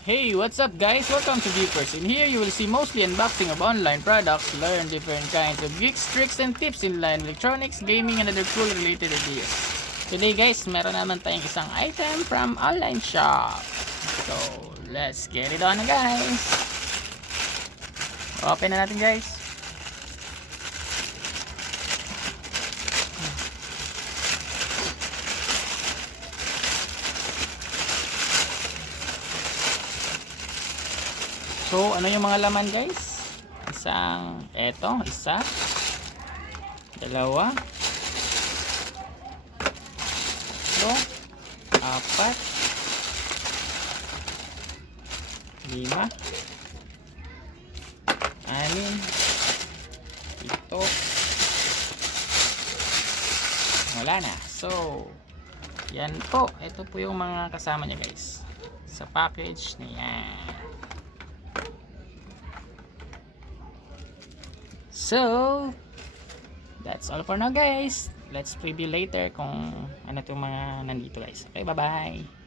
Hey, what's up guys? Welcome to Viewers. In here you will see mostly unboxing of online products, learn different kinds of geeks, tricks, and tips in line electronics, gaming, and other cool related ideas. Today guys, meron naman tayong isang item from online shop. So, let's get it on guys. Open na natin guys. So, ano yung mga laman guys? Isa, dalawa, tatlo, apat, lima, anim, ito, wala na. So, yan po. Ito po yung mga kasama niya guys. Sa package na yan. So, that's all for now guys. Let's preview later kung ano itong mga nandito guys. Okay, bye-bye.